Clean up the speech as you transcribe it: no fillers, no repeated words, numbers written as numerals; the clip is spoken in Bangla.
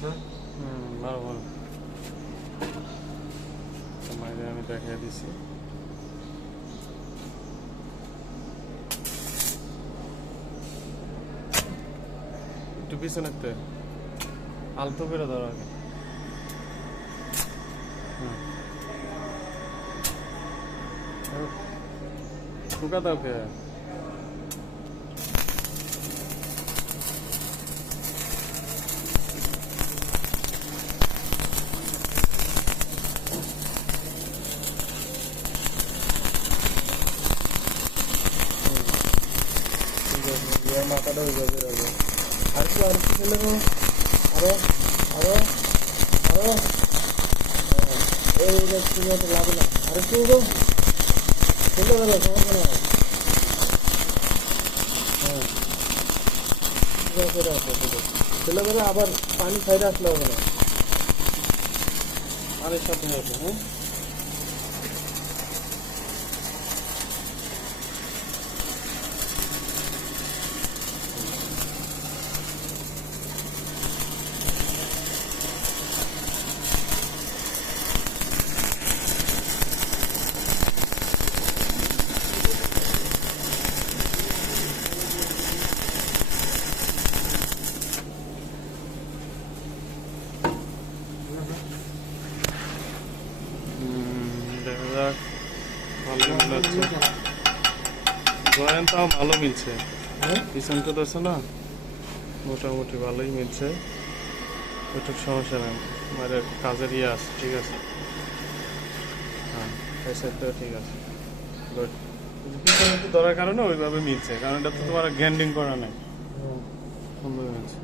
ভালো ভালো মাইরে আমি দেখাই দিছি। একটু পিছনেতে আলতো করে ধরো আগে। ঠুকা দাও কে? মাথাটা হয়ে যাবে। আর কি খেলে আরো আরো আরো এই লাগে না। আর একটু খেলে ধরো, সমস্যা নাই। হ্যাঁ খেলে ধরো, আবার পানি সাইডে আসলে হবে না। আরেক সাথে আছে। হ্যাঁ দেখা যাক। ভালো মনে হচ্ছে, জয়েন্টটাও ভালো মিলছে। পিছনটা তো আছে না, মোটামুটি ভালোই মিলছে। ওইটুক সমস্যা নেই, মানে কাজের ইয়ে আছে, ঠিক আছে। হ্যাঁ এই সাইডটাও ঠিক আছে, গুড। পিছনে একটু ধরার কারণে ওইভাবে মিলছে, কারণ এটা তো তোমার গ্যান্ডিং করা নেই, সুন্দর মিলছে।